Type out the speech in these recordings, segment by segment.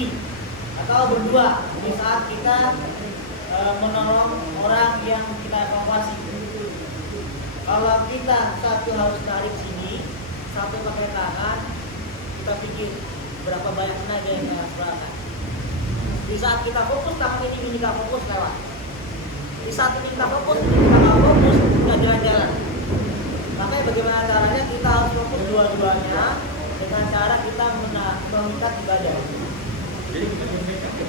sendiri atau berdua di saat kita menolong orang yang kita evakuasi. Kalau kita satu harus tarik sini, satu pakai tangan, kita pikir berapa banyak tenaga yang kita serahkan. Di saat kita fokus, tangan ini nggak fokus, lewat. Di saat ini kita fokus, kita nggak fokus, nggak jalan-jalan. Makanya bagaimana caranya kita harus fokus dua-duanya dengan cara kita mengikat di badan. Jadi kita mengikat ya?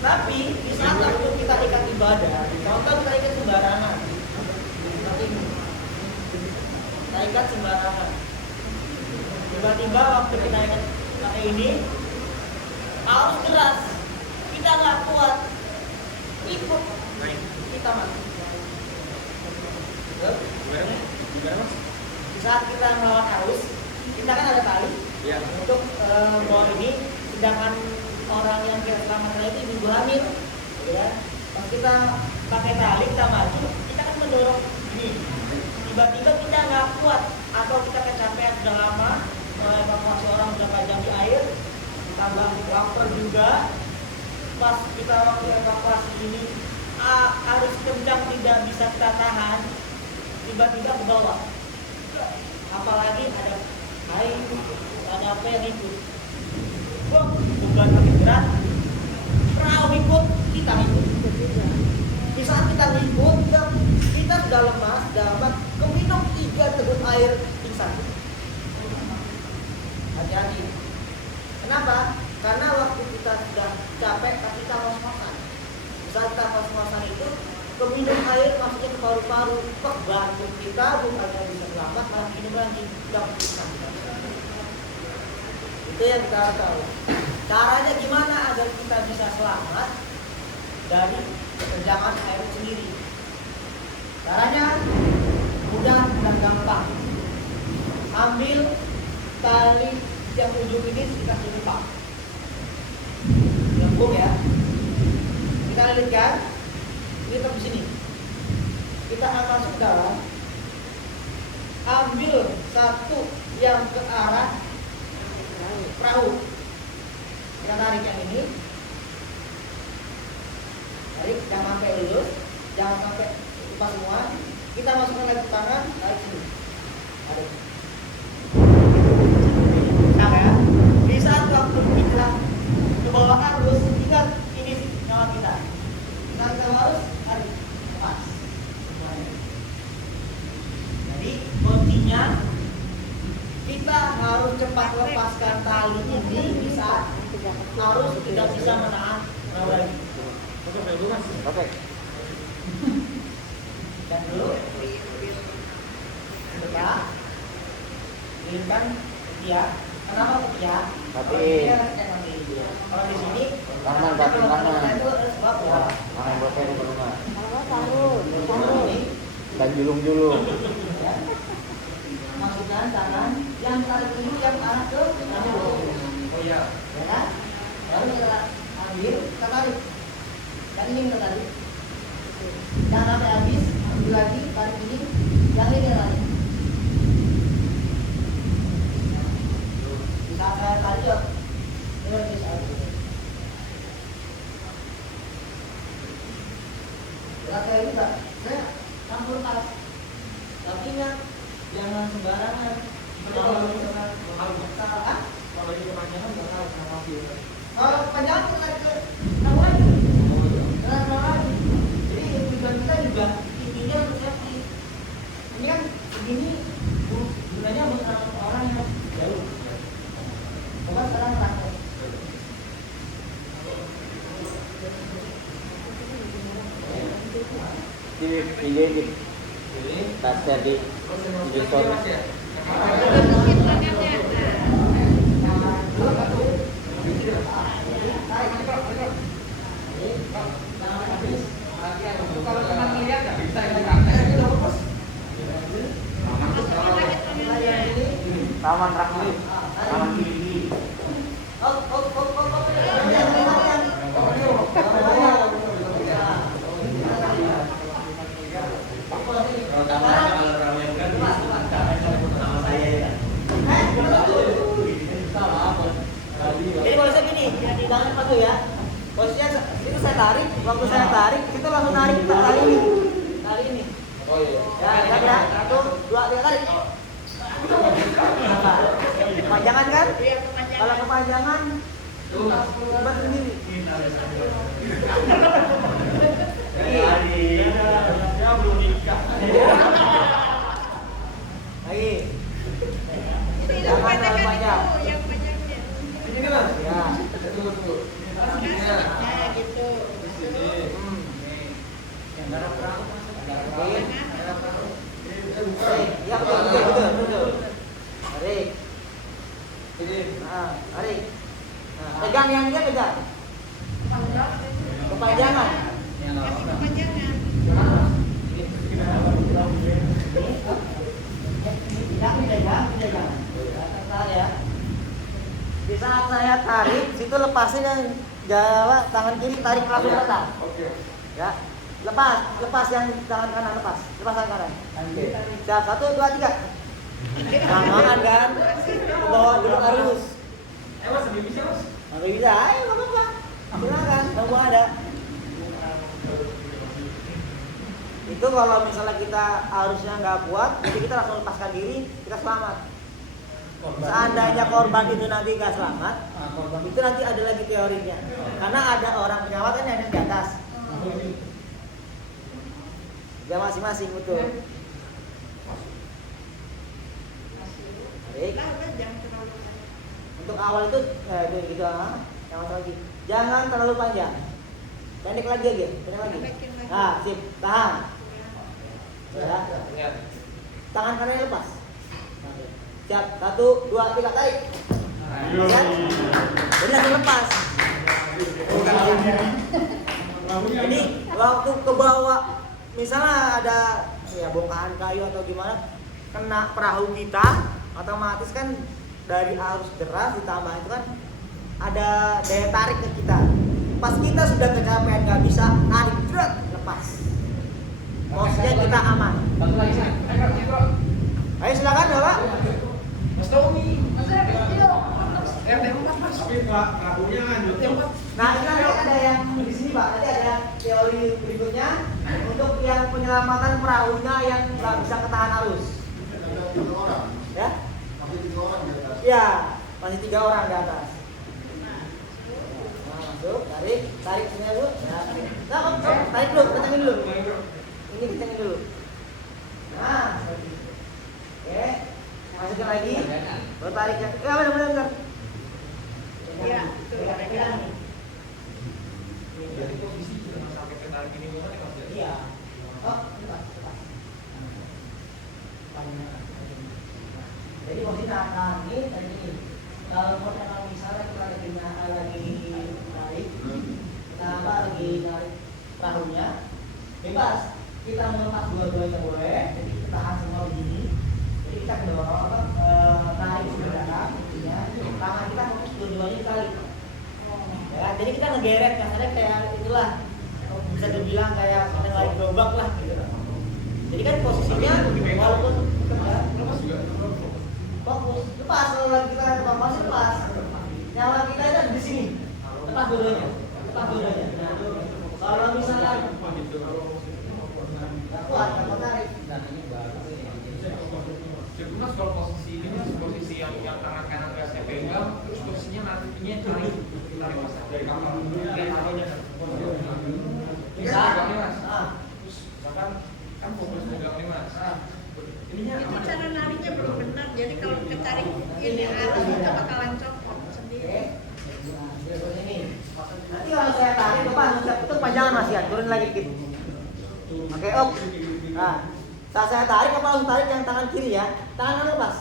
Tapi di saat waktu kita ikat di badan, contoh kita ikat sembarangan. Kita ikat sembarangan. Tiba-tiba waktu kita ikat pakai ini, harus keras. Kita nggak kuat, ikut kita mati. Gimana mas? Di saat kita melawan arus, kita kan ada tali Ya. untuk bawa ini, sedangkan orang yang kita selamatkan itu ibu hamil, ya. Pas kita pakai tali, kita maju, kita kan mendorong ini. Tiba-tiba kita nggak kuat atau kita kecapean sudah lama evakuasi orang berapa jam di air, tambah lapar juga. Pas kita waktu evakuasi ini arus kencang tidak bisa kita tahan, tiba-tiba ke bawah. Apalagi ada air, ada apa yang ikut. Beban makin berat, perahu ikut, kita ikut. Di saat kita ikut, kita sudah lemas, dapat keminum 3 teguk air pingsan. Hati-hati. Kenapa? Karena waktu kita sudah capek, tapi kita ngos-ngosan. Saat kita ngos-ngosan itu, keminum air maksudnya ke paru-paru, bantu kita bukannya bisa selamat, malah minum lagi, tidak bisa. Itu yang kita tahu. Caranya gimana agar kita bisa selamat dari terjangan air sendiri? Caranya mudah dan gampang. Ambil tali yang ujung ini kita lipat. Lembung ya. Kita lilitkan. Ini tetap di sini. Kita akan masuk dalam. Ambil satu yang ke arah perahu. Kita tarik yang ini. Tarik, jangan sampai lurus, jangan sampai lepas semua. Kita masukkan lagi ke tangan, tarik sini. Tarik. Nah ya, di saat waktu kita ke bawah arus, ingat ini kawan kita. Saat kita harus tarik, lepas. Jadi kuncinya kita harus cepat lepaskan tali ini di saat arus tidak bisa menahan lagi. Oke. Dan dulu kita pilihkan ya. Kenapa ya? Tapi kalau di sini tangan batin tangan. itu sebab ya. Tangan buat saya di rumah. Ini Dan julung-julung. ya. Masukkan tangan yang tarik ini yang arah ke tangan. Oh iya. Ya kan? Lalu kita ambil, kita tarik. Dan ini kita tarik. Jangan sampai habis, ambil lagi, tarik ini, yang ini lagi. Bisa saya tarik ya. Ini bisa. Berat saya juga, saya campur tas. Tapi ingat, jangan sembarangan. Kalau Kalau ini kepanjangan nggak tahu sama dia. kalau panjang kita naik ke bawah lagi, ke bawah lagi. Jadi tujuan kita juga intinya untuk safety. Ini kan begini gunanya buat orang yang jauh. Bukan sekarang praktek. Ini tasnya di sore. Kalau teman lihat nggak bisa ini Taman Rakli, taman kiri. Jadi kalau saya gini, pegangnya satu ya. Posisinya itu saya tarik, waktu saya tarik itu langsung narik kita kali ini. Oh iya. Ya, 1, 2, 3 tarik. Kepanjangan kan? Kalau kepanjangan buat sendiri. Dia belum nikah. Lagi. Jangan terlalu panjang. Ini mas. Ya. Tunggu. Nah, gitu. Oke. Ya betul. Tarik. Tarik. Pegang yang dia pegang. Kepanjangan. Tidak. Ya. Di saat saya tarik, situ lepasin yang jalan tangan kiri tarik langsung ke atas. Oke. Ya. Lepas yang tangan kanan lepas tangan kanan. Siap, 1, 2, 3. Lamaan kan? Bawa dulu arus. Mas, lebih bisa mas. Nggak bisa, ayo nggak apa-apa. Silakan, kamu ada. Itu kalau misalnya kita arusnya nggak kuat, jadi kita langsung lepaskan diri, kita selamat. Seandainya korban itu nanti nggak selamat, itu nanti ada lagi teorinya. Karena ada orang penyelamat kan yang ada di atas. Ya masing-masing betul. Tarik. Untuk awal itu gitu yang lagi. Jangan terlalu panjang. Pendek lagi. Nah, sip, tahan. Ya. Tangan kanannya lepas. Siap, 1, 2, 3 tarik. Siap. Jadi langsung lepas. Jadi waktu ke bawah, misalnya ada ya bongkahan kayu atau gimana, kena perahu kita, otomatis kan dari arus deras ditambah itu kan ada daya tarik ke kita. Pas kita sudah kecapean nggak bisa narik, lepas. Maksudnya kita aman. Ayo silakan Bapak. Mas Tommy. Tapi perahunya lanjut. Nah ini nanti ada yang di sini Pak. Nanti ada teori berikutnya untuk yang penyelamatan perahunya yang nggak bisa ketahan arus. Ya? Ya, masih 3 orang di atas. Nah, masuk, tarik sini dulu. Nah, tarik dulu, kencangin dulu. Ini kencangin dulu. Nah, oke, masukin lagi. Baru tarik ya. Ya benar. Iya, Pegang. Jadi posisi jangan sampai ke tarik ini gimana mas? Iya. Oh, lepas. Jadi posisi tangan ini dan ini. Kalau misalnya kita lagi tarik, kita lagi narik perahunya, bebas. Kita melepas dua-duanya boleh. Jadi kita tahan semua begini. Jadi kita dorong, tarik ke belakang, tangan kita fokus dua-duanya ditarik. Ya, jadi kita ngegeret, kasarnya kayak itulah, bisa dibilang kayak kita lari gerobak lah gitu. Jadi kan posisinya walaupun fokus, lepas kalau lagi kita evakuasi lepas. Nyawa kita itu ada di sini. Lepas dua-duanya. Nah, kalau misalnya nggak kuat, nggak tarik. Jadi mas kalau posisi ini mas posisi yang tangan kanan nggak saya pegang, terus posisinya nantinya tarik mas dari kapal. Bisa. Mas. Terus kan fokus pegang nih mas. Ininya itu cara nariknya belum benar. Jadi kalau ketarik ini arus kita bakalan copot sendiri. Ini. Nanti kalau saya tarik, Bapak ngucap itu panjangan Mas ya, turun lagi dikit. Oke, op. Nah, saat saya tarik, Bapak langsung tarik yang tangan kiri ya. Tangan kanan lepas.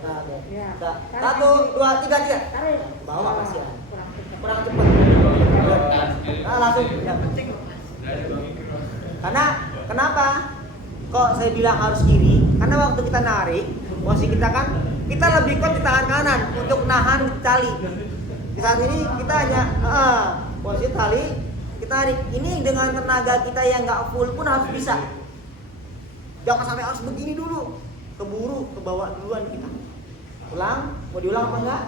Nah, oke. Nah, 1, 2, 3. Tarik. Bawa Mas ya. Kurang cepat. Kurang cepat. Nah, langsung. Ya. Penting loh, Mas. Karena kenapa? Kok saya bilang harus kiri? Karena waktu kita narik, posisi kita kan kita lebih kuat di tangan kanan untuk nahan tali. Di saat ini kita hanya posisi tali kita tarik. Ini dengan tenaga kita yang nggak full pun harus bisa. Jangan sampai harus begini dulu, keburu ke bawah duluan kita. Ulang, mau diulang apa enggak?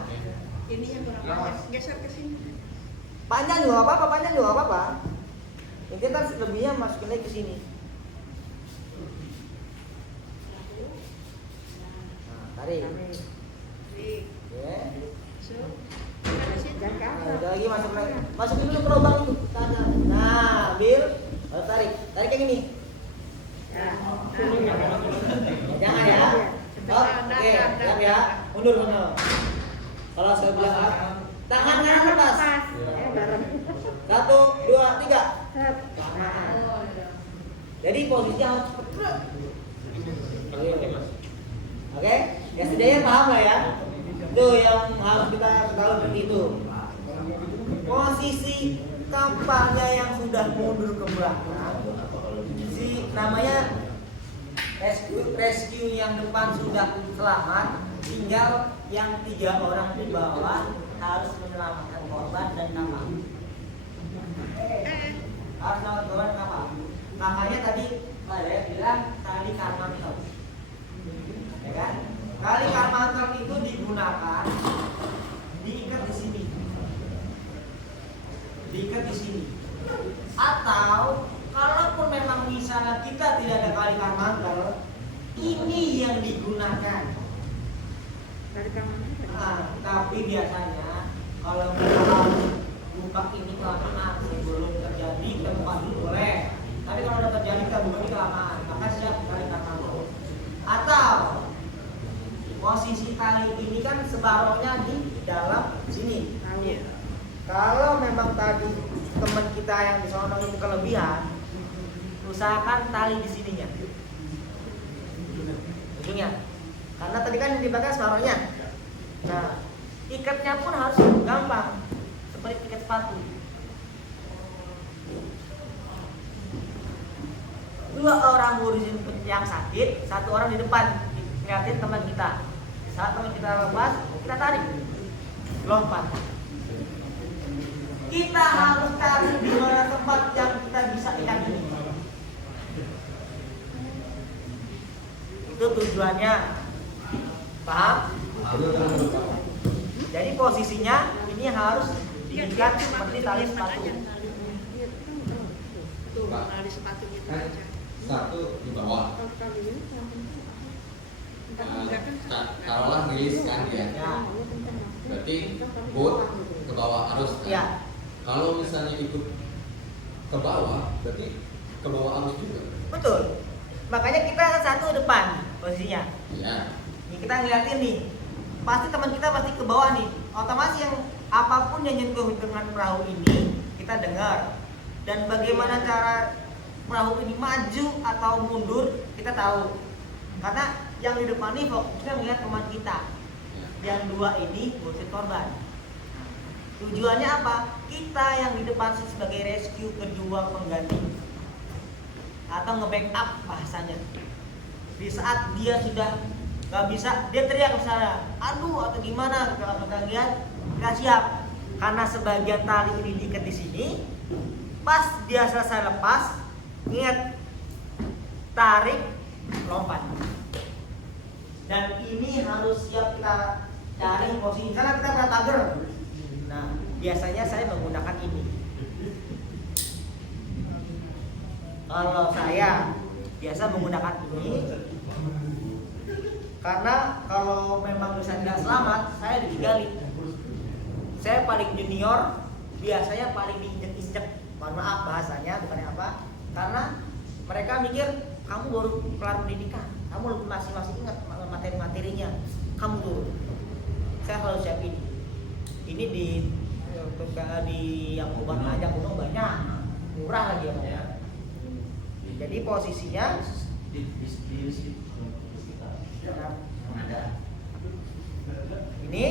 Ini yang kurang Ya, panjang, Mas. geser ke sini. Panjang juga nggak apa-apa, panjang juga nggak apa-apa. Ini kita lebihnya masukin lagi ke sini. Nah, tarik. Tarik. Ya. So, di situ. Nah, udah lagi masukin dulu ke lubang itu. Nah, ambil, lalu tarik kayak gini. Jangan ya. Oh, oke, siap ya. Mundur. Kalau saya bilang tangan kanan lepas. 1, 2, 3. Jadi posisinya harus cepet. Oke, ya setidaknya paham lah ya. Itu yang harus kita ketahui seperti itu. Posisi kapalnya yang sudah mundur ke belakang, namanya rescue yang depan sudah selamat, tinggal yang 3 orang di bawah harus menyelamatkan korban dan kapal. Harus menyelamatkan korban dan kapal. Makanya tadi saya bilang tali karmantel, ya kan? Tali karmantel itu digunakan diikat di sini, atau kalaupun memang misalnya kita tidak ada tali karmantel, ini yang digunakan. Tapi biasanya kalau kita harus buka ini kelamaan sebelum terjadi, kita buka dulu boleh. Tapi kalau udah terjadi kita buka ini kelamaan, maka siap tali karmantel. Atau posisi tali ini kan sebaroknya di dalam sini. Kalau memang tadi teman kita yang di sono ini kelebihan, usahakan tali di sininya, ujungnya. Karena tadi kan yang dibakar separohnya. Nah, ikatnya pun harus gampang, seperti ikat sepatu. 2 orang ngurusin yang sakit, 1 orang di depan ngeliatin teman kita. Saat teman kita lepas, kita tarik, lompat. Kita harus cari di mana tempat yang kita bisa ikat ini. Itu tujuannya, paham? Jadi posisinya ini harus diikat seperti tali sepatu. Tuh, tali sepatu gitu aja. Satu di bawah. Taruhlah rilis kan dia. Ya. Berarti boot ke bawah arus kan? Ya. Kalau misalnya ikut ke bawah, berarti ke bawah arus juga. Betul. Makanya kita satu depan posisinya. Ya. Nih kita ngeliatin nih, pasti teman kita pasti ke bawah nih. Otomatis yang apapun yang nyentuh dengan perahu ini kita dengar. Dan bagaimana cara perahu ini maju atau mundur kita tahu. Karena yang di depan ini fokusnya melihat teman kita. Yang 2 ini ngurusin korban. Tujuannya apa? Kita yang di depan sebagai rescue kedua pengganti atau nge-backup bahasanya. Di saat dia sudah nggak bisa, dia teriak misalnya, aduh atau gimana, kalau kita lihat kita siap. Karena sebagian tali ini diikat di sini, pas dia selesai lepas, ingat tarik, lompat. Dan ini harus siap kita cari posisi. Misalnya kita berat pagar. Nah, biasanya saya menggunakan ini. Kalau saya biasa menggunakan ini, karena kalau memang bisa tidak selamat, saya ditinggalin. Saya paling junior, biasanya paling diinjek-injek. Mohon maaf bahasanya, bukannya apa? Karena mereka mikir kamu baru kelar pendidikan, kamu masih ingat materi-materinya, kamu tuh. Saya selalu siap ini. Ini di yang obat aja gunung banyak, murah lagi ya. Jadi posisinya ini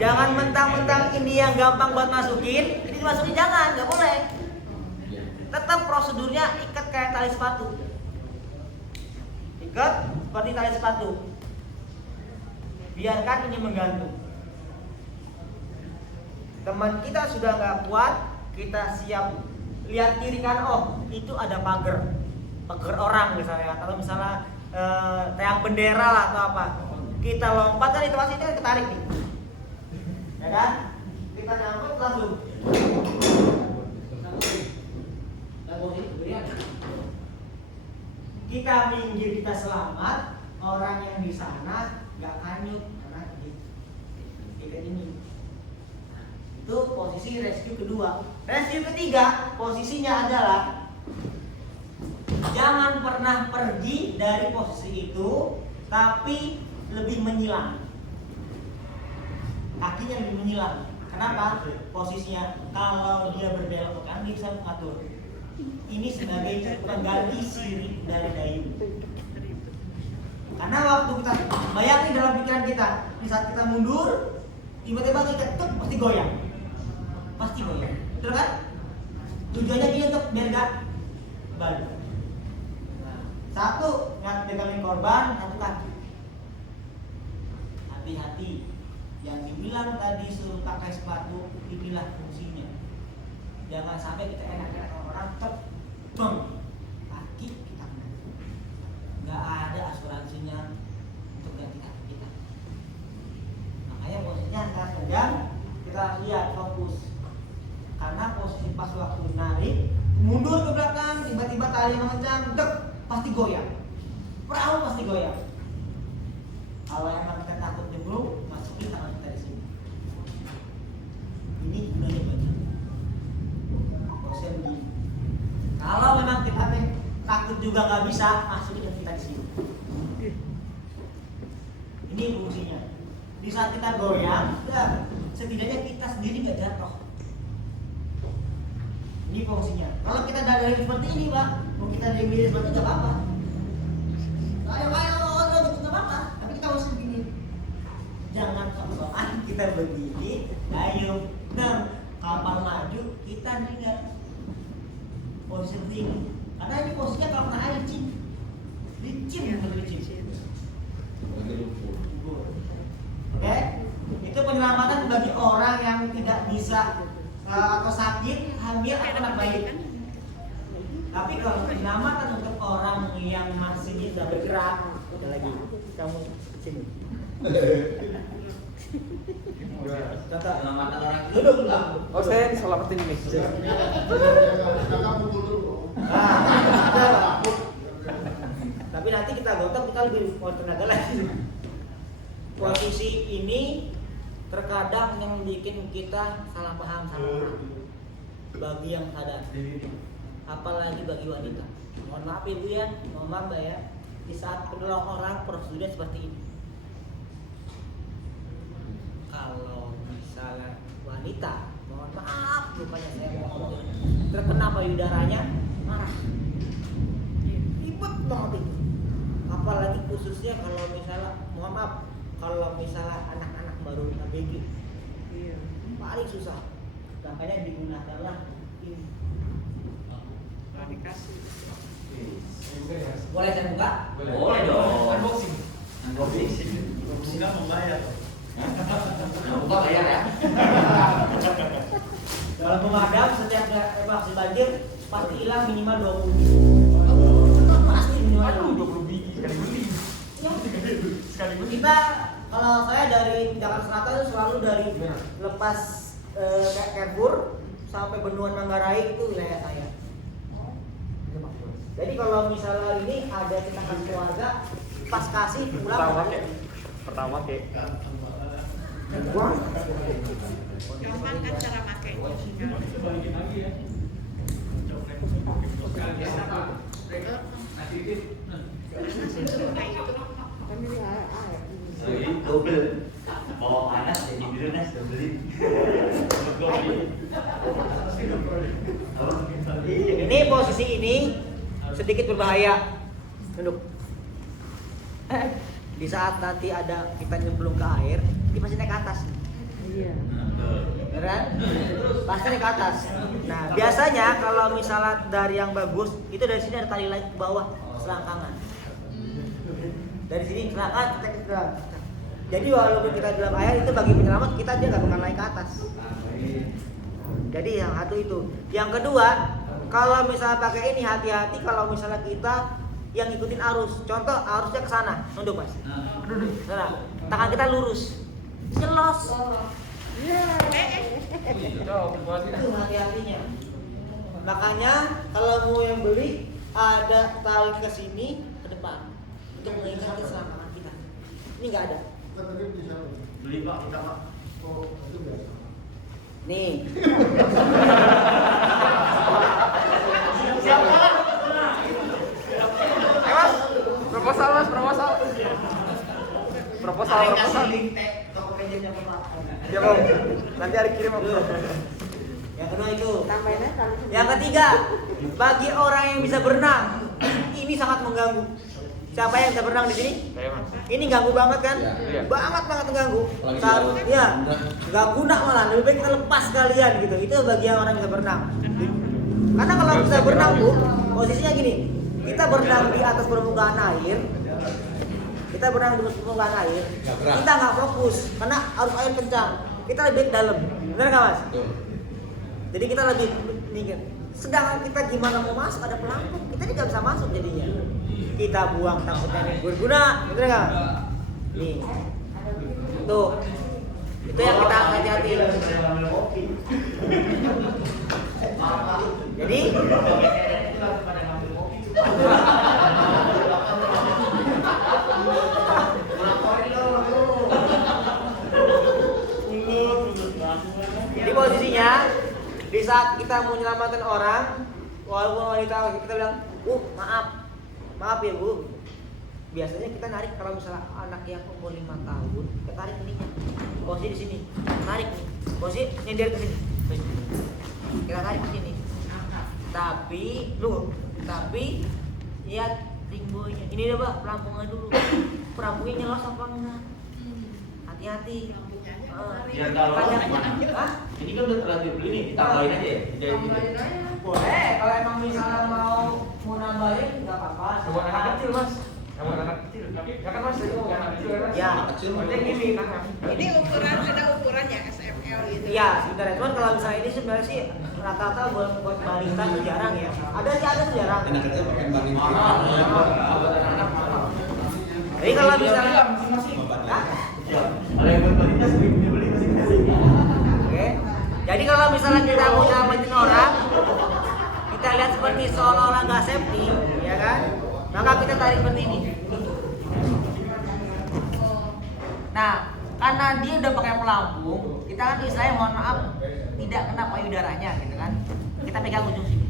jangan mentang-mentang ini yang gampang buat masukin, ini dimasukin jangan, nggak boleh. Tetap prosedurnya ikat kayak tali sepatu. Ikat seperti tali sepatu. Biarkan ini menggantung. Teman kita sudah nggak kuat, kita siap lihat kiri kan, oh itu ada pagar orang misalnya, atau misalnya tiang bendera lah atau apa. Kita lompat kan itu pasti kita ketarik nih. kan? Kita nyangkut langsung. Kita minggir, kita selamat, orang yang di sana nggak kanyut karena kita ini. Itu posisi rescue kedua. Rescue ketiga, posisinya adalah jangan pernah pergi dari posisi itu, tapi lebih menyilang. Kakinya lebih menyilang. Kenapa? Posisinya kalau dia berbelok ke kanan dia bisa mengatur. Ini sebagai pengganti sirip dari dayung. Karena waktu kita bayangin dalam pikiran kita, di saat kita mundur, tiba-tiba kita pasti goyang. Pasti goyang. Betul kan? Tujuannya gini untuk biar gak balik. Nah, satu yang pegangin korban, satu kaki. Hati-hati. Yang dibilang tadi suruh pakai sepatu, inilah fungsinya. Jangan sampai kita enak-enak orang bang, kaki kita kena. Nggak ada asuransinya untuk ganti kaki kita. Makanya posisinya saat pegang kita harus lihat fokus. Karena posisi pas waktu narik, mundur ke belakang, tiba-tiba tali mengencang, pasti goyang. Perahu pasti goyang. Kalau emang kita takut jeblok, masukin tangan kita di sini. Ini gunanya banyak. Posisi begini. Kalau memang kita takut juga nggak bisa, masukin kita di sini. Ini fungsinya. Di saat kita goyang, setidaknya kita sendiri nggak jatuh. Ini fungsinya. Kalau kita dari seperti ini, Pak, mau kita dari seperti itu nggak apa-apa. Ayo, nggak apa-apa. Tapi kita harus begini. Jangan sok-sokan kita begini. Ayo, kapal maju, kita tinggal posisi tinggi. Karena ini posisinya kalau kena air licin. Oke? Itu penyelamatan bagi orang yang tidak bisa atau sakit, hamil atau anak bayi. Tapi kalau penyelamatan untuk orang yang masih bisa bergerak, udah lagi kamu sini. Contoh penyelamatan orang duduk lah. Oh, saya diselamatin ini. Tapi nanti kita gotong, kita lebih mau tenaga lagi. Posisi ini terkadang yang bikin kita salah paham sama orang. Bagi yang sadar, apalagi bagi wanita. Mohon maaf ibu ya, mohon maaf mbak ya. Di saat menolong orang prosedurnya seperti ini. Kalau misalnya wanita, mohon maaf, bukannya saya ngomong, terkena payudaranya, marah. Ribet banget itu. Apalagi khususnya kalau misalnya, mohon maaf, kalau misalnya anak-anak baru ABG, paling susah. Makanya digunakanlah ini. Dikasih. Boleh saya buka? Boleh dong. Unboxing. Sudah membayar. Buka bayar ya. Dalam pemadam setiap evakuasi banjir pasti hilang minimal 20. Pasti minimal 20 biji sekali beli. Sekali beli. Kita kalau saya dari Jakarta Selatan itu selalu dari lepas Carrefour sampai Bendungan Manggarai itu wilayah saya. Jadi kalau misalnya ini ada kita kasih keluarga, pas kasih pulang. Pertama kek. Gampang kan cara makainya. Balikin lagi ya. Double bawa panas jadi birunas dobelin. Ini posisi ini sedikit berbahaya. Duduk. Di saat nanti ada kita nyemplung ke air, dia pasti naik ke atas. Iya. Beneran? Pasti naik ke atas. Nah, biasanya kalau misalnya dari yang bagus, itu dari sini ada tali lain ke bawah, selangkangan. Dari sini selangkangan kita ke dalam. Jadi walaupun kita di dalam air itu bagi penyelamat kita dia nggak bakal naik ke atas. Jadi yang satu itu. Yang kedua, kalau misalnya pakai ini hati-hati kalau misalnya kita yang ikutin arus. Contoh arusnya ke sana, nunduk mas. Sana. Tangan kita lurus. Jelos. Itu hati-hatinya. Makanya kalau mau yang beli ada tali ke sini ke depan untuk mengikat keselamatan kita. Ini nggak ada. Beli Pak, kita Pak. Nih. Proposal mas, proposal. Proposal. Ya bang, nanti hari kirim aku. Yang kedua itu. Tambahin aja kalau Yang ketiga, bagi orang yang bisa berenang, ini sangat mengganggu. Siapa yang bisa berenang di sini? Saya mas. Ini ganggu banget kan? Iya. Banget mengganggu. Apalagi Saat- di ya, laut. nggak guna malah. Lebih baik kita lepas sekalian gitu. Itu bagi yang orang yang bisa berenang. Karena kalau bisa berenang bu, posisinya gini. Kita berenang di atas permukaan air. Kita berenang di atas permukaan air. Nggak gerak. Kita nggak fokus karena arus air kencang. Kita lebih ke dalam. Benar nggak mas? Betul. Jadi kita lebih mikir. Sedangkan kita gimana mau masuk ada pelampung, kita tidak bisa masuk jadinya. Kita buang takutnya ini berguna, betul nggak? Nih, tuh, itu yang kita hati-hati. Jadi, jadi posisinya di saat kita mau menyelamatkan orang, walaupun wanita kita bilang, maaf ya bu. Biasanya kita narik kalau misalnya anak yang umur 5 tahun, kita tarik ininya. Posisi di sini, tarik nih. Posisi nyender ke sini. Kita tarik ke sini. Tapi lihat ringboynya. Ini deh pak, pelampungnya dulu. Pelampungnya nyelos apa enggak? Hati-hati. Biar tahu Hah? ini kan udah terlanjur beli nih, ditambahin aja ya. tambahin aja. Boleh, kalau emang misalnya mau nambahin nggak apa-apa. Buat anak kecil mas. Buat anak kecil. Ya kan mas, itu anak kecil kan? Ya, Kecil, penting gini. Ini ukuran ada ukurannya SML gitu. Iya, sebenarnya cuman kalau misalnya ini sebenarnya sih rata-rata buat balita itu jarang ya. Ada tuh jarang. Anak kecil pakai baling. Jadi kalau misalnya, Hah? Kalau yang buat balita sering beli masing-masing. Oke. Jadi kalau misalnya kita mau nyelamatin orang, kita lihat seperti seolah-olah nggak safety, ya kan? Maka kita tarik seperti ini. Nah, karena dia udah pakai pelampung, kita kan istilahnya mohon maaf tidak kena payudaranya, gitu kan? Kita pegang ujung sini.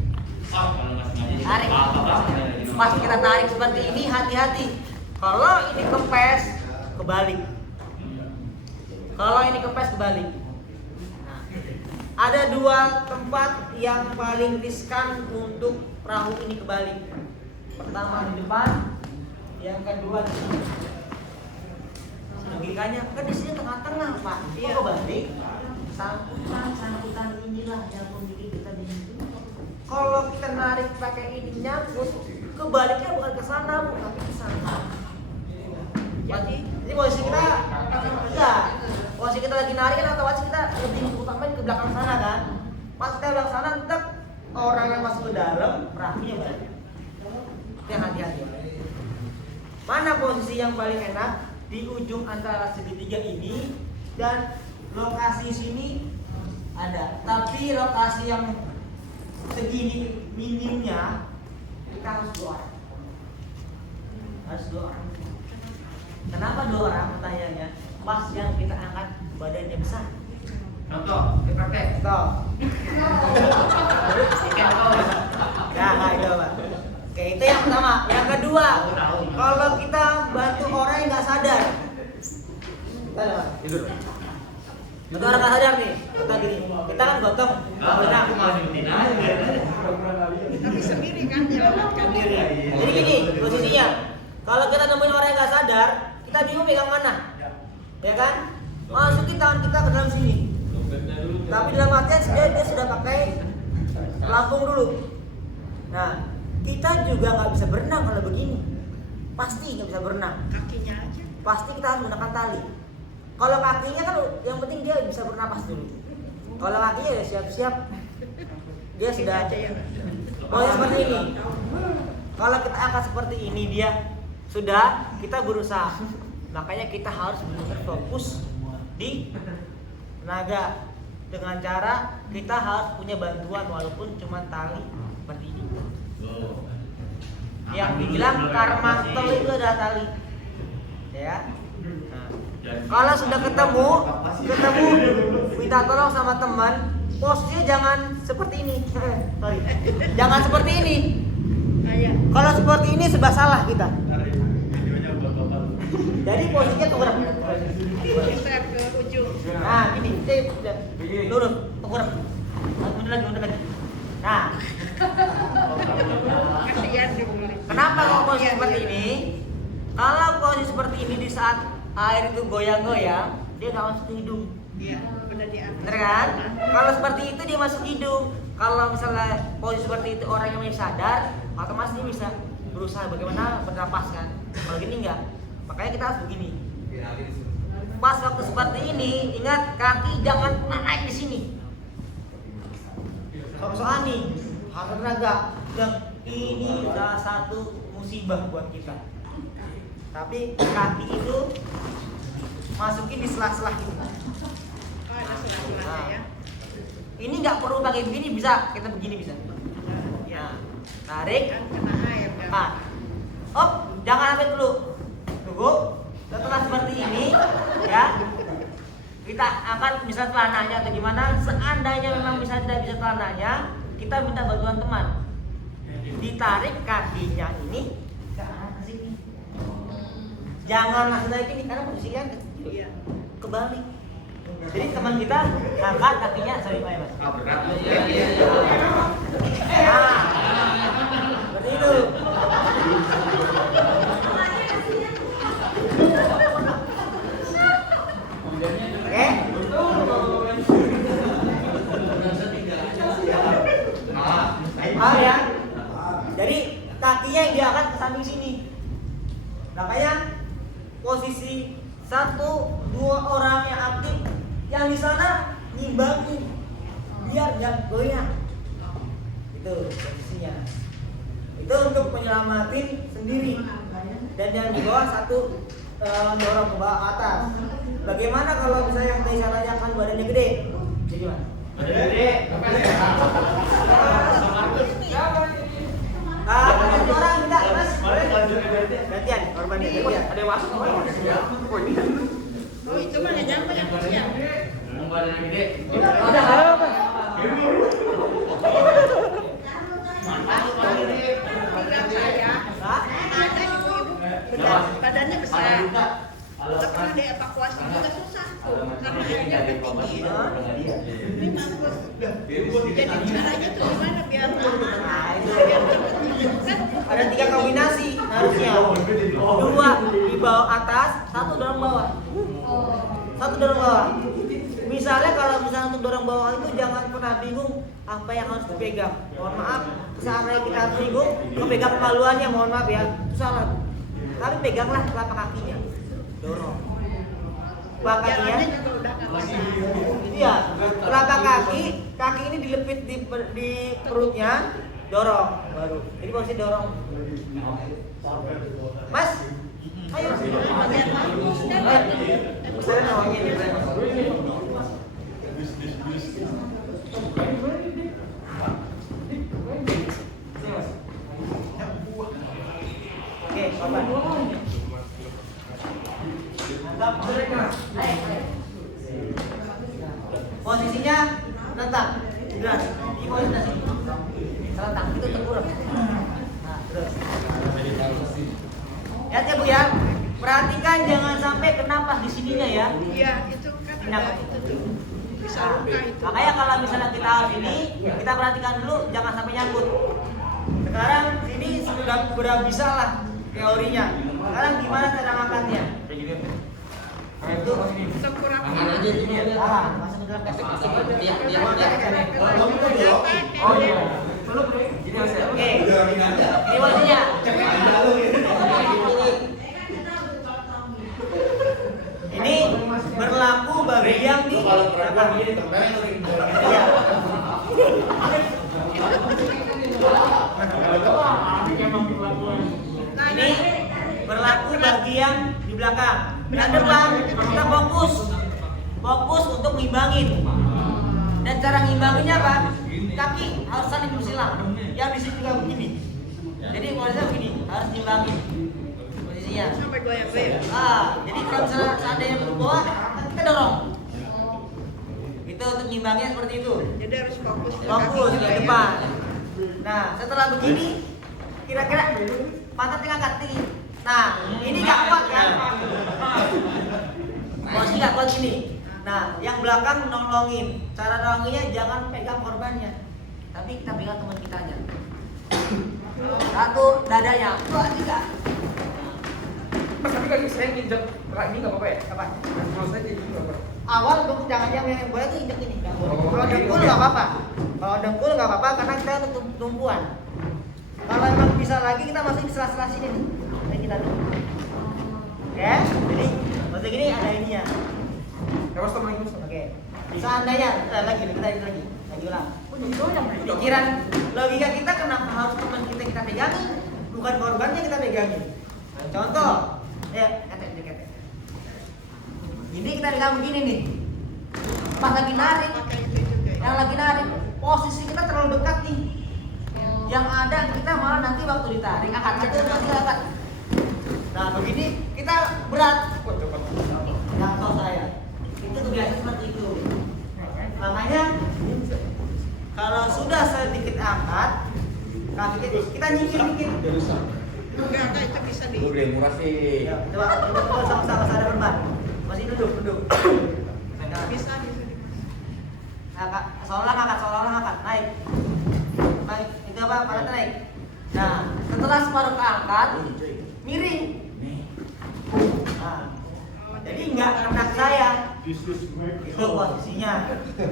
Kalau nggak sengaja juga Tarik. apa-apa. Pas kita tarik seperti ini, hati-hati. Kalau ini kempes, kebalik. Kalau ini kempes, kebalik. Nah, ada dua tempat yang paling riskan untuk perahu ini kebalik. Pertama di depan, yang kedua di sini. Logikanya kan di sini tengah-tengah pak. Kok kebalik? Sangkutan inilah yang membuat kita bingung. Kalau kita narik pakai ini nyangkut, kebaliknya bukan ke sana bu, tapi ke sana. Jadi posisi kita, posisi kita lagi narik kan otomatis kita lebih utamain ke belakang sana kan. Pas kita belakang sana, tetap orang yang masuk ke dalam, perahunya balik. Itu yang hati-hati. Mana posisi yang paling enak? Di ujung antara segitiga ini dan lokasi sini ada. Tapi lokasi yang segini minimnya kita harus 2 orang. Harus 2 orang. Kenapa 2 orang? Pertanyaannya, pas yang kita angkat badannya besar. Contoh, praktek. Stop. Ya, nggak itu pak. Oke, itu yang pertama. Yang kedua, kalau kita bantu orang yang nggak sadar, bantu orang nggak sadar nih, kita gini, kita kan gotong, berenang. Aku majuin aja. Tapi sendiri kan menyelamatkan diri. Jadi gini posisinya, kalau kita nemuin orang yang nggak sadar, kita bingung pegang mana, ya kan? Masukin tangan kita ke dalam sini. Tapi dalam artian dia sudah pakai pelampung dulu. Nah, kita juga nggak bisa berenang kalau begini. Pasti nggak bisa berenang. Kakinya aja. Pasti kita harus menggunakan tali. Kalau kakinya kan yang penting dia bisa bernapas dulu. Kalau kakinya ya siap-siap. Dia sudah aja ya. posisi seperti ini. Kalau kita angkat seperti ini dia sudah kita berusaha. Makanya kita harus benar-benar fokus di tenaga dengan cara kita harus punya bantuan walaupun cuma tali seperti ini. Yang dibilang karmantel itu adalah tali, ya. Nah, kalau sudah ketemu minta tolong sama teman, posisinya jangan seperti ini. Sorry, jangan seperti ini. Kalau seperti ini serba salah kita. Jadi posisinya tengkurap. Kita ke ujung. Nah, gini, lurus, tengkurap. Mundur lagi. Nah, Kasihan dia boleh. kenapa kalau posisi seperti ini? Kalau posisi seperti ini di saat air itu goyang-goyang, dia nggak masuk ke hidung. Iya, udah di atas. Bener kan? Kalau seperti itu dia masuk hidung. Kalau misalnya posisi seperti itu orang yang masih sadar, otomatis dia bisa berusaha bagaimana bernapas kan. Kalau gini enggak. Makanya kita harus begini. Pas waktu seperti ini, ingat kaki jangan naik di sini. Soal nih, harus tenaga. Dan ini salah satu musibah buat kita. Tapi kaki itu masukin di sela-sela ini. Oh, ada sela-selanya ya. Ini nggak perlu pakai begini, bisa kita begini bisa. Nah, tarik, Kan kena air kan. tekan. Oh, jangan sampai dulu. Tunggu. Setelah seperti ini, ya, kita akan bisa celananya atau gimana. Seandainya memang bisa tidak bisa celananya, kita minta bantuan teman. Ditarik kakinya ini ke arah sini. Jangan langsung naik ini karena posisinya Iya. kebalik. Jadi teman kita angkat kakinya, sorry Pak Mas. berat. Nah, seperti itu. Oke. Paham ya? Jadi kakinya yang diangkat ke samping sini. Makanya posisi 1-2 orang yang aktif yang di sana nyimbangin biar nggak goyang. Itu posisinya. Itu untuk menyelamatin sendiri. Dan yang di bawah satu dorong ke bawah atas. Bagaimana kalau misalnya yang tadi saya tanyakan badannya gede? Jadi mas? Ada orang minta mas? Gantian, korbannya gantian. Ada yang masuk apa? Oh, itu mah nggak nyampe yang siap. Udah halo apa? Tinggal saya. Ada ibu-ibu badannya besar. Kalau dievakuasi juga susah tuh, karena airnya udah tinggi. Ini mampus. Jadi caranya tuh gimana biar biar cepet kan? Ada 3 kombinasi harusnya. 2 di bawah atas, 1 dorong bawah. 1 dorong bawah. Misalnya kalau misalnya untuk dorong bawah itu jangan pernah bingung apa yang harus dipegang. Mohon maaf, saat kita harus bingung, kepegang kemaluannya, mohon maaf ya, itu salah. Tapi peganglah telapak kakinya, dorong. Telapak kakinya, Jalannya juga udah nggak bisa. iya, telapak kaki ini dilepit di perutnya, dorong baru. Jadi posisi dorong. Mas, ayo. Bagian mampus kan? Saya nawangin ya, saya. Oke, korban. Mantap, posisinya nentang, jelas. Di posisi selentang itu tengkurap. Nah, terus. Lihat ya Bu ya. Perhatikan jangan sampai kena pas di sininya ya. Iya, itu kan ada itu tuh. Bisa Nah, luka itu. makanya kalau misalnya kita harus ini, kita perhatikan dulu jangan sampai nyangkut. Sekarang sini sudah bisa lah teorinya. Sekarang gimana cara ngangkatnya? Itu Tengkurap. masuk ke dalam kasut. Oh iya. Oke. Ini posisinya. Ini berlaku bagi yang di belakang. Iya. Ini berlaku bagi yang di belakang. Yang depan kita fokus untuk ngimbangin. Dan cara ngimbanginnya apa? Kaki harus saling bersilang. Yang di sini juga begini. Jadi posisinya begini, harus nyimbangin posisinya. Sampai goyang-goyang. Jadi kalau misalnya seandainya ke bawah, kita dorong. Itu untuk nyimbangnya seperti itu. Jadi harus fokus Fokus ke depan. Nah, setelah begini, kira-kira pantatnya ngangkat tinggi. Nah, ini nggak kuat kan? Posisi nggak kuat gini. Nah, yang belakang nolongin. Cara nolonginnya jangan pegang korbannya, tapi kita pegang teman kitanya. Satu dadanya, dua tiga. Mas tapi kaki saya nginjek ini nggak apa-apa ya? Apa? Kalau saya kayak gini nggak apa-apa. Awal untuk jangan yang boleh tuh injek ini. Nggak boleh. Oh, Kalau dengkul nggak apa-apa. Kalau dengkul nggak apa-apa karena kita untuk tumpuan. Kalau emang bisa lagi kita masukin di sela-sela sini nih. Kayak kita dulu. Ya, jadi maksudnya gini ada ininya. Ya mas teman itu. Oke. Seandainya lagi ulang. Pikiran logika kita kenapa harus teman kita pegangin, bukan korbannya kita pegangin. Contoh, kete. Ini kita pegang begini nih. Pas lagi narik, Pakai itu juga. yang lagi narik, posisi kita terlalu dekat nih. Yang ada kita malah nanti waktu ditarik angkat satu nanti angkat. Nah begini kita berat. Yang tahu saya. Itu biasa seperti itu. Makanya kalau sudah sedikit angkat, kaki kita nyingkir dikit. Enggak, itu bisa di. Gue beli murah sih. Ya, coba sama-sama sadar korban. Masih duduk. Nah, Bisa di. seolah ngangkat, naik. Itu apa? Pantatnya naik. Nah, setelah separuh keangkat, miring. Nah, jadi nggak kena saya. Itu posisinya.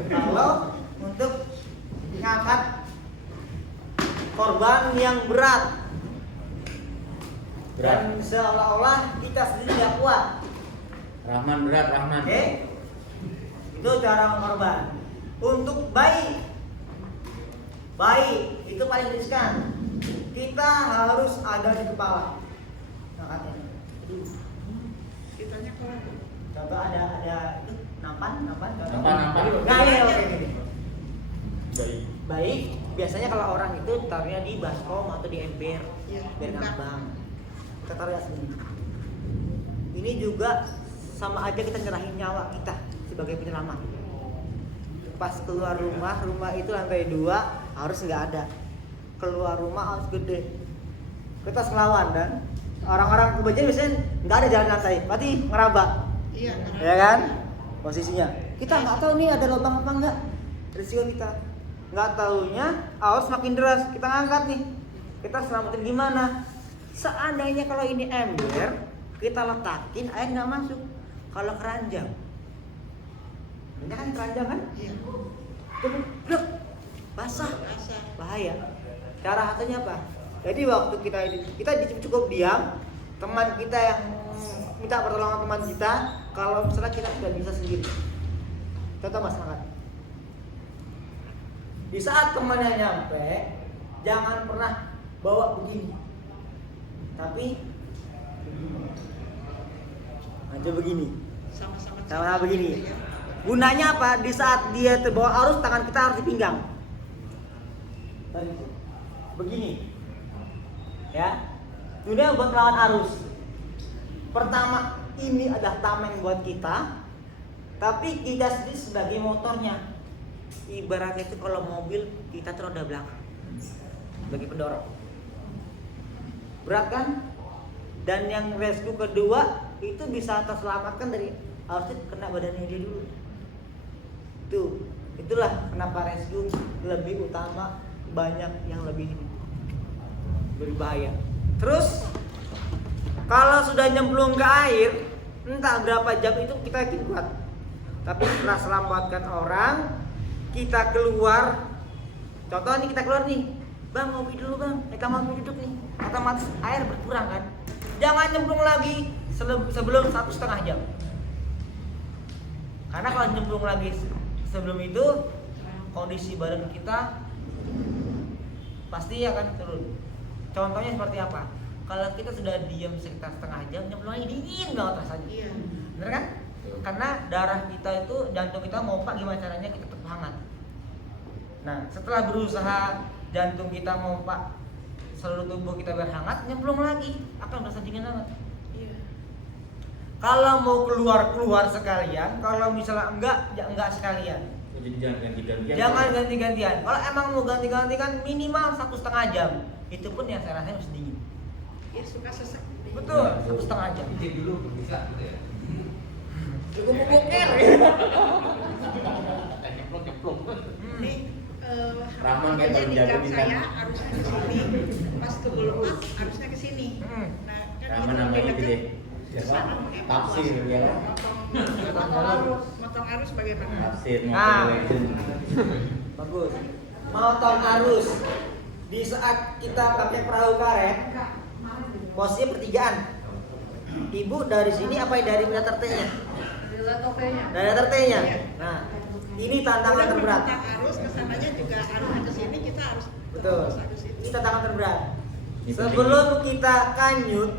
Kalau untuk ngangkat korban yang berat dan seolah-olah kita sendiri tidak kuat. Rahman berat, Rahman. Oke, itu cara korban. Untuk bayi itu paling riskan. Kita harus ada di kepala. Angkatnya. Kitanya kalau Contoh ada itu nampan. Nampan. Nah, ini oke gini. Baik. Baik, biasanya kalau orang itu taruhnya di baskom atau di ember, Iya, biar buka. ngambang. Kita taruh sini. Ini juga sama aja kita nyerahin nyawa kita sebagai penyelamat. Pas keluar rumah itu lantai 2 harus nggak ada. Keluar rumah harus gede. Kita harus ngelawan dan orang-orang kebanyakan biasanya nggak ada jalan lantai, berarti ngeraba. iya, Ya kan? Posisinya. Kita nggak tahu nih ada lubang apa enggak. Risiko kita. Nggak taunya arus makin deras. Kita ngangkat nih. Kita selamatin gimana? Seandainya kalau ini ember, kita letakin air nggak masuk. Kalau keranjang, ini kan keranjang kan? Iya. Blek, basah, Basah. bahaya. Cara satunya apa? Jadi waktu kita cukup diam, teman kita yang minta pertolongan teman kita, kalau misalnya kita tidak bisa sendiri. Contoh mas angkat. Di saat temannya nyampe, jangan pernah bawa begini, tapi aja begini, sama begini. Gunanya apa? Di saat dia terbawa arus, tangan kita harus di pinggang. Begini, ya. Dunia buat melawan arus. Pertama, ini adalah tameng buat kita, tapi kita sendiri sebagai motornya. Ibaratnya itu kalau mobil kita tuh roda belakang sebagai pendorong. Berat kan? Dan yang rescue kedua itu bisa terselamatkan dari harusnya kena badannya dia dulu. Itulah kenapa rescue lebih utama, banyak yang lebih berbahaya. Terus kalau sudah nyemplung ke air, entah berapa jam itu kita yakin kuat. Tapi setelah selamatkan orang, kita keluar. Contoh nih kita keluar nih, bang ngopi dulu bang, kita mau duduk nih. Otomatis air berkurang kan. Jangan nyemplung lagi sebelum 1,5 jam. Karena kalau nyemplung lagi sebelum itu, kondisi badan kita pasti akan turun. Contohnya seperti apa? Kalau kita sudah diam sekitar setengah jam, nyemplung lagi dingin banget rasanya. Iya. Bener kan? Karena darah kita itu, jantung kita mompa, gimana caranya kita tetap hangat. Nah, setelah berusaha jantung kita mompa, seluruh tubuh kita berhangat, nyemplung lagi, akan berasa dingin banget. Iya. Kalau mau keluar sekalian, kalau misalnya enggak, ya enggak sekalian. Jadi jangan ganti-gantian. Jangan ganti-gantian. Kalau emang mau ganti-ganti kan minimal 1,5 jam. Itu pun yang saya rasain masih dingin. Ya suka sesak. Betul, 1,5 jam. Bikin dulu bisa gitu ya. Cukup boker. Nyeplok. Ini Rahman kayak harusnya paling di jago gang di saya sana. harusnya ke sini, pas ke blow up harusnya ke sini. Nah, kan Rahman kita nama lebih itu dekat deh. ke sana mengevakuasi. Tafsir ya. Motong arus bagaimana? Tafsir mau Nah. legend. Bagus. Motong arus. Di saat kita pakai perahu karet, posisinya pertigaan. Ibu dari sini apa dari letter T-nya? Dari letter T-nya. Nah, ini tantangan Udah terberat. motong arus kesananya juga arusnya ke sini kita harus Betul. terus arus itu. Ini tantangan terberat. Sebelum kita kanyut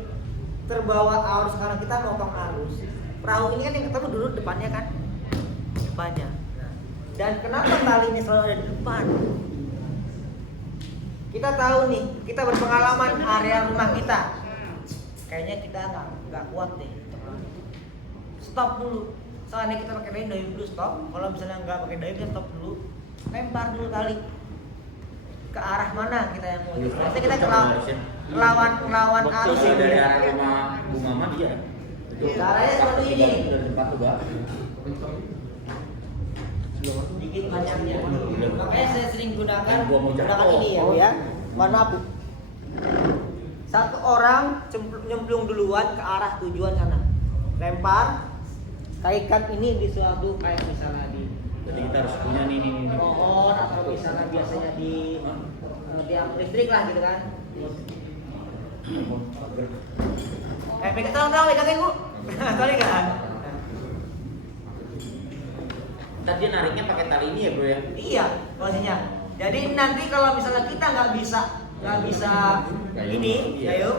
terbawa arus karena kita motong arus. Perahu ini kan yang ketemu dulu depannya kan? Depannya. Nah, dan kenapa tali ini selalu ada di depan? Kita tahu nih, kita berpengalaman area rumah kita. Kayaknya kita nggak kuat deh. Stop dulu. Soalnya kita pakai dayung dulu stop. Kalau misalnya nggak pakai dayung kita stop dulu. Lempar dulu tali. Ke arah mana kita yang mau? Biasanya kita ngelawan arus Kalau ya. dari arah rumah Bu Mama dia. Caranya seperti ini. Dari tempat tuh Bang. Dikit panjangnya. Makanya saya sering gunakan Gua mau jatuh. ini ya, Bu ya. Mohon maaf, Bu. Satu orang nyemplung duluan ke arah tujuan sana. Lempar, kaitkan ini di suatu kayak misalnya di Jadi kita harus punya nih. pohon atau misalnya biasanya di tiang listrik lah gitu kan. Pegang tolong pegangin, Bu. Tolong kan? Ntar dia nariknya pakai tali ini ya bro ya. Iya, posisinya. Jadi nanti kalau misalnya kita nggak bisa ini, Iya. ayo.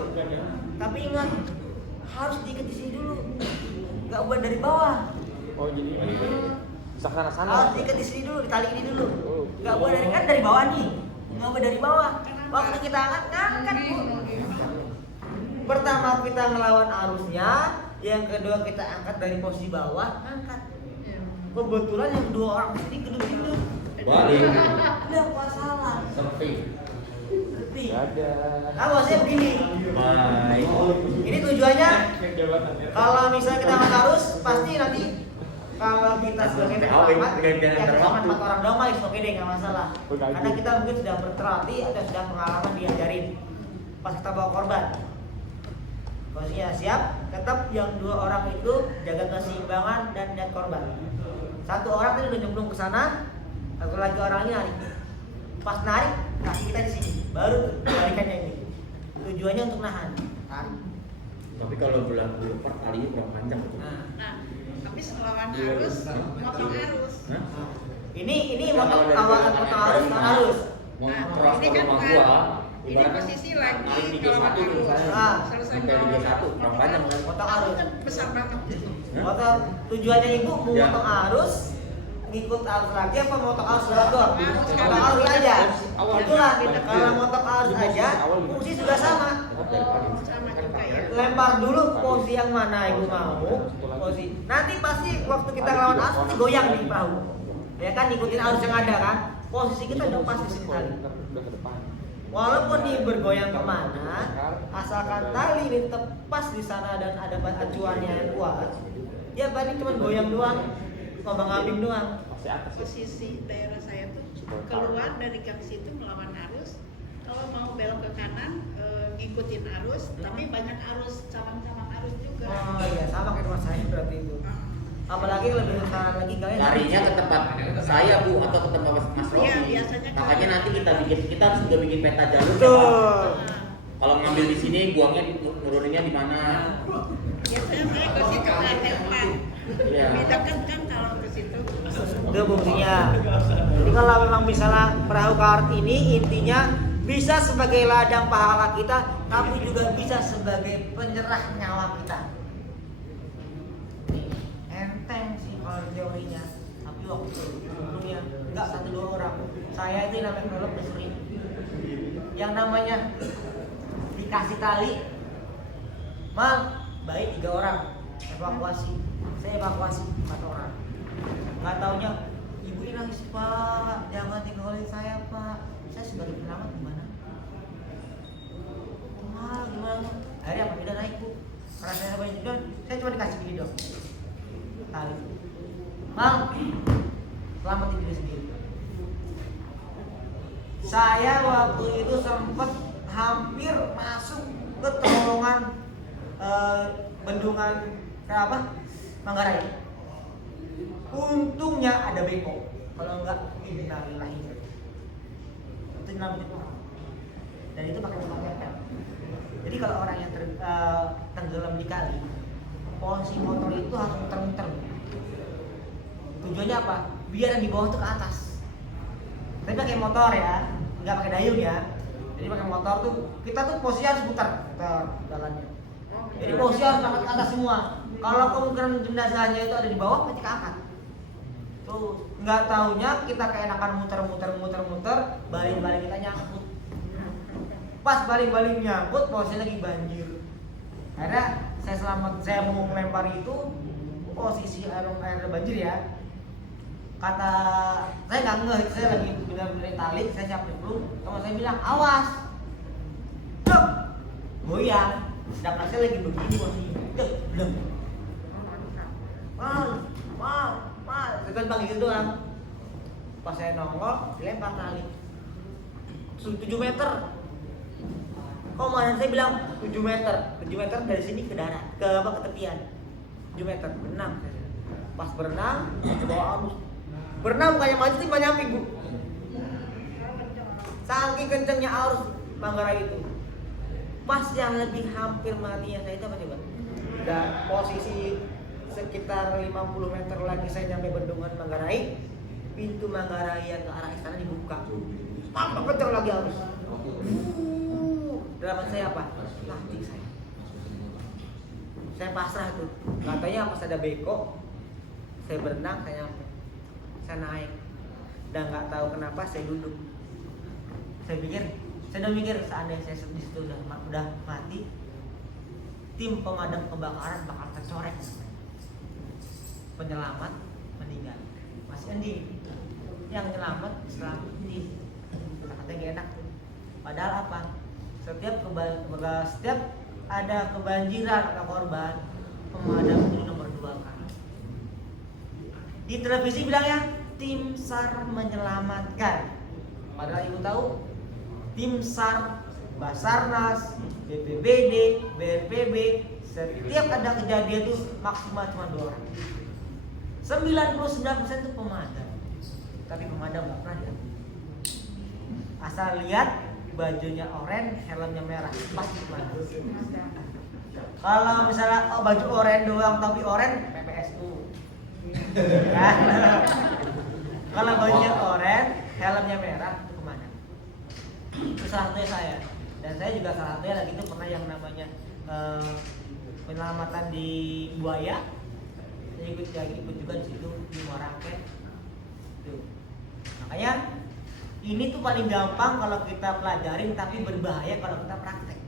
Tapi ingat harus diikat di sini dulu. Nggak buat dari bawah. Oh jadi bisa ke sana. Harus diikat di sini dulu, di tali ini dulu. Nggak buat dari bawah nih. Nggak buat dari bawah. Waktu kita ngangkat, Bu. Pertama kita ngelawan arusnya, yang kedua kita angkat dari posisi bawah, angkat. Kebetulan yang dua orang ini gedung-gedung. Balik. Udah apa salah? Survei. Tapi, Ada. nah maksudnya begini. Baik. Ini tujuannya kalau misalnya kita angkat arus, pasti nanti kalau kita sebagai perawat, yang cuma 4 orang doang mah oke deh, nggak masalah. Karena kita mungkin sudah berterlatih atau sudah pengalaman diajarin pas kita bawa korban. Posisinya siap, tetap yang 2 orang itu jaga keseimbangan dan niat korban. 1 orang tadi udah nyemplung ke sana, 1 lagi orangnya narik. Pas narik, kaki kita di sini, baru tarikannya ini. Tujuannya untuk nahan. Tarik. Tapi kalau belah talinya kurang panjang betul. Nah, habis melawan arus, motong arus. Hah? Ini motong awal motong arus, motong arus. Mau Nah, cross ini ke kan rumah bukan- gua. ini Ibaratnya posisi lagi narik di kalau G1 tuh arus. misalnya. Selesai Sampai di melawan G1 kurang panjang kan. Motong Arus arus. kan besar banget. Hah? Motong tujuannya ibu mau Ya. motong arus, ngikut arus lagi apa motong arus lewat doang? Arus Motong arus aja. Awal. Itulah kalau motong arus aja, fungsi sudah sama. Sama juga ya. Lempar dulu posisi yang mana ibu mau, posisi. Nanti pasti waktu kita ngelawan arus pasti goyang di perahu. Ya kan ikutin arus yang ada kan. Posisi kita udah pas di sini tadi. Udah ke depan. Walaupun nih bergoyang kemana, asalkan tali ini tetap pas di sana dan ada acuannya yang kuat, ya paling cuma goyang doang, ngambang-ngambing doang. Masih atas. Posisi daerah saya tuh keluar dari gang situ melawan arus. Kalau mau belok ke kanan ngikutin arus, tapi banyak arus cabang-cabang arus juga. Oh iya, sama kayak rumah saya berarti itu. Apalagi lebih sekarang lagi kalian. Larinya ke tempat saya Bu atau ke tempat Mas Robi. Iya, biasanya kan. Makanya nanti kita harus juga bikin peta jalur. Betul. Kalau ngambil di sini, buangnya nuruninnya di mana? Biasanya saya ke situ naik tempat. Iya. Bedakan kan kalau ke situ. Itu fungsinya. Jadi kalau memang misalnya perahu karet ini intinya bisa sebagai ladang pahala kita, tapi juga bisa sebagai penyerah nyawa kita. Enteng sih kalau teorinya, tapi waktu sebelumnya nggak 1-2 orang, Saya itu namanya peluk besuri. Yang namanya dikasih tali, mal, baik 3 orang evakuasi. Saya evakuasi 4 orang. Nggak taunya ibu ini nangis, Pak, jangan tinggalin saya, Pak. Saya sebagai penyelamat gimana? Mal, gimana? Akhirnya apa tidak naik, Bu? Karena saya banyak tidur, saya cuma dikasih gini dong tali. Mal, selamatin diri sendiri. Saya waktu itu sempat hampir masuk ke terowongan bendungan Manggarai. Untungnya ada beko, kalau enggak innalillahi. Itu 6 menit. Dan itu pakai tempat tempel. Jadi kalau orang yang tenggelam di kali, posisi motor itu harus muter-muter. Tujuannya apa? Biar yang di bawah itu ke atas. Tapi pakai motor ya, nggak pakai dayung ya. Jadi pakai motor tuh kita tuh posisi harus muter jalannya. Jadi posisi harus angkat ke atas semua. Kalau kemungkinan jenazahnya itu ada di bawah, berarti keangkat. Tuh nggak taunya kita keenakan muter, baling kita nyangkut. Pas baling nyangkut, posisinya lagi banjir. Akhirnya saya mau melempar itu posisi air banjir ya. Kata saya nggak ngeh, saya lagi benar-benar tali, saya siap nyemplung. Teman saya bilang awas, dek, goyang. Sedangkan saya lagi begini posisi, dek, blem. Mal, saya panggil gitu doang. Pas saya nongol, dilempar tali 7 meter. Komandan saya bilang 7 meter dari sini ke darat, ke tepian. 7 meter, berenang saya. Pas berenang, ke bawah arus. Berenang kayak maju sih banyak Bu. Saking kencengnya arus Manggarai itu. Pas yang lebih hampir matinya saya itu apa coba? Dan posisi sekitar 50 meter lagi saya nyampe bendungan Manggarai. Pintu Manggarai yang ke arah istana dibuka. Tambah kenceng lagi arus. Dalam saya apa? Mati saya. Saya pasrah tuh. Katanya pas ada beko, saya berenang, saya nyampe. Saya naik. Dan nggak tahu kenapa saya duduk. Saya udah mikir seandainya saya di situ udah mati, tim pemadam kebakaran bakal tercorek. Penyelamat meninggal. Masih ending. Yang nyelamat selamat di. Katanya gak enak. Padahal apa? Setiap ada kebanjiran atau korban, pemadam itu nomor 2 kan. Di televisi bilangnya tim SAR menyelamatkan. Padahal ibu tahu tim SAR, Basarnas, BPBD, BNPB, setiap ada kejadian itu maksimal cuma 2 orang. 99% itu pemadam. Tapi pemadam nggak pernah lihat. Asal lihat bajunya oranye, helmnya merah, pasti pemadam. Kalau misalnya baju oranye doang tapi oranye, PPSU. Kalau bajunya oranye, helmnya merah, itu pemadam. Itu salah satunya saya. Dan saya juga salah satunya lagi itu pernah yang namanya penyelamatan di buaya. Saya ikut juga di situ di Morake. Tuh. Makanya ini tuh paling gampang kalau kita pelajarin, tapi berbahaya kalau kita praktek.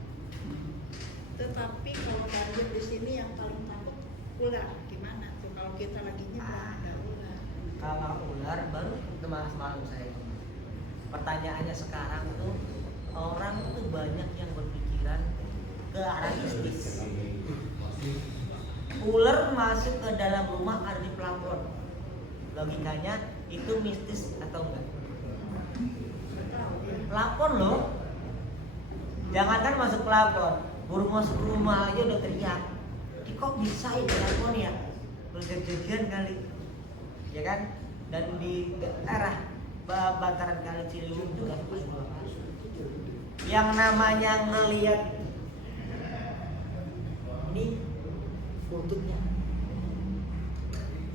Tetapi kalau banjir di sini yang paling takut ular, gimana tuh kalau kita lagi nyebrang ada ular? Kalau ular baru semalam saya. Pertanyaannya sekarang tuh orang tuh banyak yang berpikiran ke arah mistis. Ular masuk ke dalam rumah ada di plafon. Logikanya itu mistis atau enggak? Plafon loh. Jangankan masuk plafon, baru masuk rumah aja udah teriak. Kok bisa ini plafon ya? Kejadian kali. Ya kan? Dan di daerah bantaran Kali Ciliwung juga yang namanya ngelihat ini buntutnya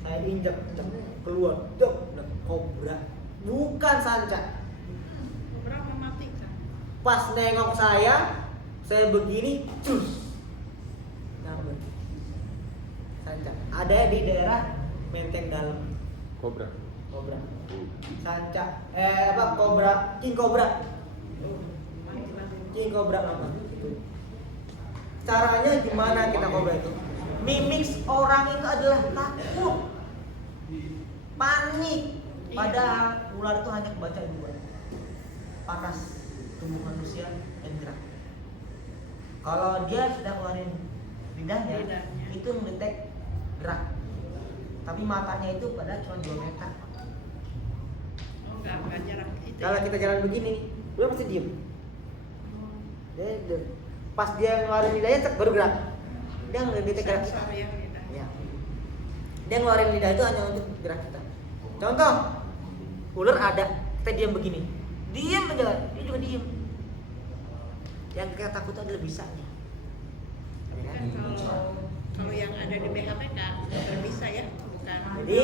saya injak keluar kobra, bukan sanca. Kobra mematikan. Pas nengok saya begini cus nambah sanca. Ada di daerah Menteng Dalam. Kobra. Cobra. Sanca. Cobra. King Cobra. King Cobra apa? Caranya gimana kita cobra itu? Mimiks orang itu adalah takut, panik. Padahal ular itu hanya kebaca dua, panas tubuh manusia dan gerak. Kalau dia sudah keluarin lidahnya, itu mendetek gerak. Tapi matanya itu padahal cuma 2 meter. Oh, enggak jarak itu. Kalau kita jalan begini, ular pasti diem. Pas dia ngeluarin lidahnya baru gerak. Dia ngedetek gerak kita. Sensor yang lidah. Ya. Dia ngeluarin lidah itu hanya untuk gerak kita. Contoh, ular ada, kita diam begini, diam aja, dia juga diam. Yang kita takut adalah bisanya. Kan kalau yang ada di BHPK nggak bisa ya, bukan. Jadi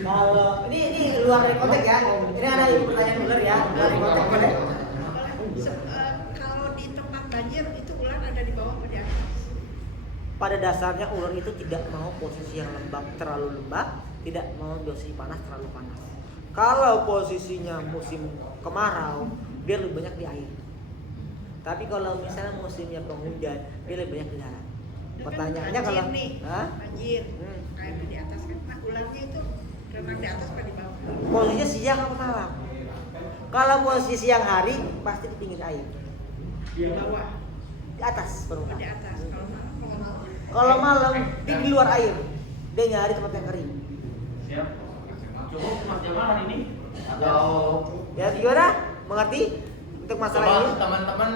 kalau ini luar dari konteks ya. Ini ada pertanyaan ular ya, luar dari konteks boleh. Kalau di tempat banjir itu ular ada di bawah atau di atas? Pada dasarnya ular itu tidak mau posisi yang lembab terlalu lembab, tidak mau posisi panas terlalu panas. Kalau posisinya musim kemarau, dia lebih banyak di air. Tapi kalau misalnya musimnya penghujan, dia lebih banyak di darat. Pertanyaannya banjir kalau nih, hah? banjir, airnya di atas kan, nah ularnya itu renang di atas apa di bawah? Posisinya siang atau malam? Kalau posisi siang hari pasti di pinggir air, Di bawah, di atas oh, di permukaan. atas. Kalau malam, Kalau malam dia di luar air, dia nyari tempat yang kering. Siap. Cukup Mas Jamal hari ini atau Ya gimana? Mengerti untuk masalah coba ini? teman-teman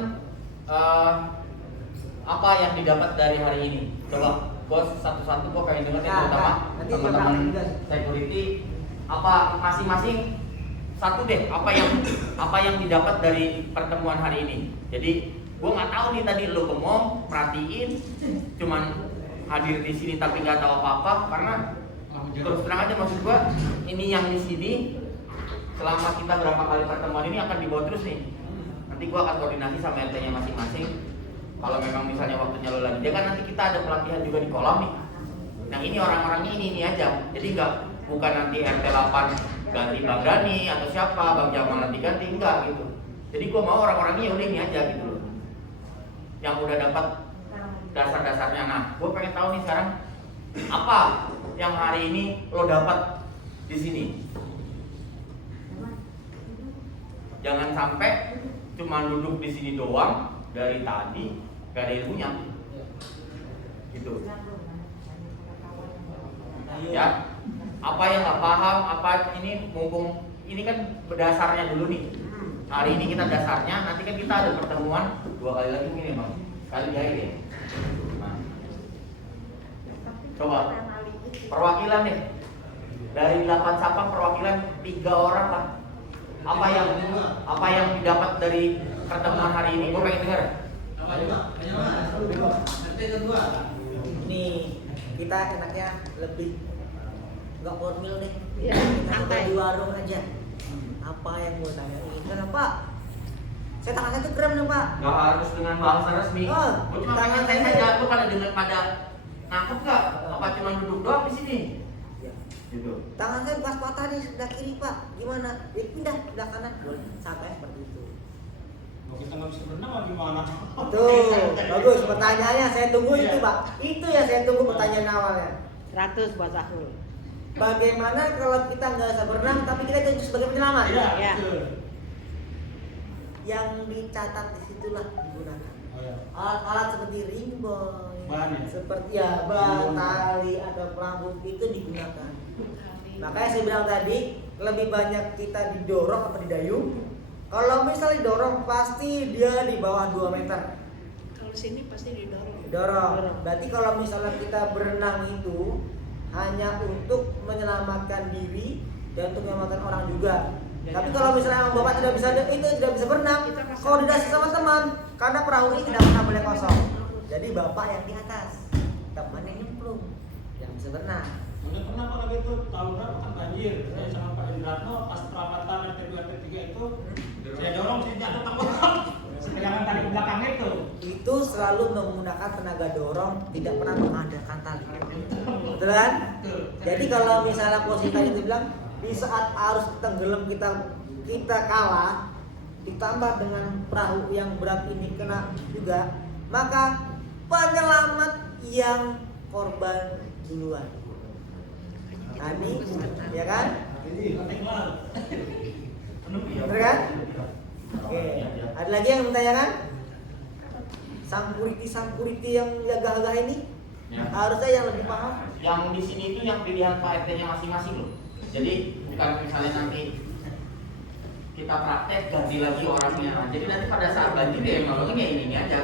apa yang didapat dari hari ini? Coba bos satu-satu gua pengen denger nih, Nah, terutama nanti teman-teman saya juga. security apa masing-masing satu deh apa yang didapat dari pertemuan hari ini. Jadi gua nggak tahu nih tadi lo bengong perhatiin cuman hadir di sini tapi nggak tahu apa-apa karena terus terang aja maksud gua ini yang di sini selama kita berapa kali pertemuan ini akan dibawa terus nih. Nanti gua akan koordinasi sama RT-nya masing-masing. Kalau memang misalnya waktunya lo lagi dia kan nanti kita ada pelatihan juga di kolam nih. Nah ini orang-orangnya ini aja. Jadi bukan nanti RT 8 ganti Bang Dani atau siapa Bang Jamal nanti ganti enggak gitu. Jadi gua mau orang-orangnya udah ini aja gitu loh. Yang udah dapat dasar-dasarnya. Nah, gua pengen tahu nih sekarang apa yang hari ini lo dapat di sini. Jangan sampai cuma duduk di sini doang dari tadi gak ada ilmunya. Gitu. Ya. Apa yang nggak paham, apa ini mumpung ini kan berdasarnya dulu nih. Hari ini kita dasarnya, nanti kan kita ada pertemuan 2 kali lagi mungkin ya Bang. Sekali di akhir ya. Nah. Coba perwakilan deh. Dari 8 Sapang perwakilan 3 orang lah. Apa yang didapat dari pertemuan hari ini? Gue pengen dengar. Nih kita enaknya lebih nggak formal deh. Ya, Kita coba santai. di warung aja. Apa yang mau tanyain? Kenapa? Saya tangan saya tuh keren nih Pak. Gak harus dengan bahasa resmi. Oh, Gue cuma tangan pengen saya. saja. Gue pada dengar pada nangkep nggak? Apa cuma duduk doang di sini? Ya. Gitu. Tangan saya bekas patah nih sebelah kiri Pak. Gimana? Pindah sebelah kanan. Boleh. Sampai seperti itu. Kita nggak bisa berenang lagi gimana? Tuh, bagus pertanyaannya. Saya tunggu itu Pak. Itu ya saya tunggu pertanyaan awalnya. 100 buat Sahrul. Bagaimana kalau kita nggak bisa berenang tapi kita itu sebagai penyelamat? Ya. betul. Yang dicatat di situlah digunakan. Oh ya. Alat-alat seperti ringboy, Ban ya? seperti ya ban, tali atau pelampung itu digunakan. Makanya saya bilang tadi lebih banyak kita didorong atau didayung. Kalau misalnya didorong pasti dia di bawah 2 meter. Kalau sini pasti didorong. Dorong. Berarti kalau misalnya kita berenang itu hanya untuk menyelamatkan diri dan untuk menyelamatkan orang juga. Tapi kalau misalnya emang bapak tidak bisa berenang, koordinasi sama teman karena perahu ini tidak pernah boleh kosong. Jadi bapak yang di atas, teman yang nyemplung, yang bisa berenang. Mungkin pernah Pak lagi itu tahun berapa kan banjir. Saya sama Pak Indratno pas perawatan RT2 RT3 itu saya dorong sini jatuh takut. Jangan tali ke belakang itu. Itu selalu menggunakan tenaga dorong, tidak pernah mengandalkan tali. Betul kan? Jadi kalau misalnya posisi tadi itu bilang di saat arus tenggelam kita kalah, ditambah dengan perahu yang berat ini kena juga, maka penyelamat yang korban duluan. Nah, ini, ya kan? Bener kan? Oke, ada lagi yang bertanyakan? Sangkuriti yang gagah-gagah ini Ya. harusnya yang lebih paham. Yang di sini itu yang pilihan Pak RT-nya masing-masing loh. Jadi bukan misalnya nanti kita praktek ganti lagi orangnya. Jadi nanti pada saat ganti dia emang kayak ini aja.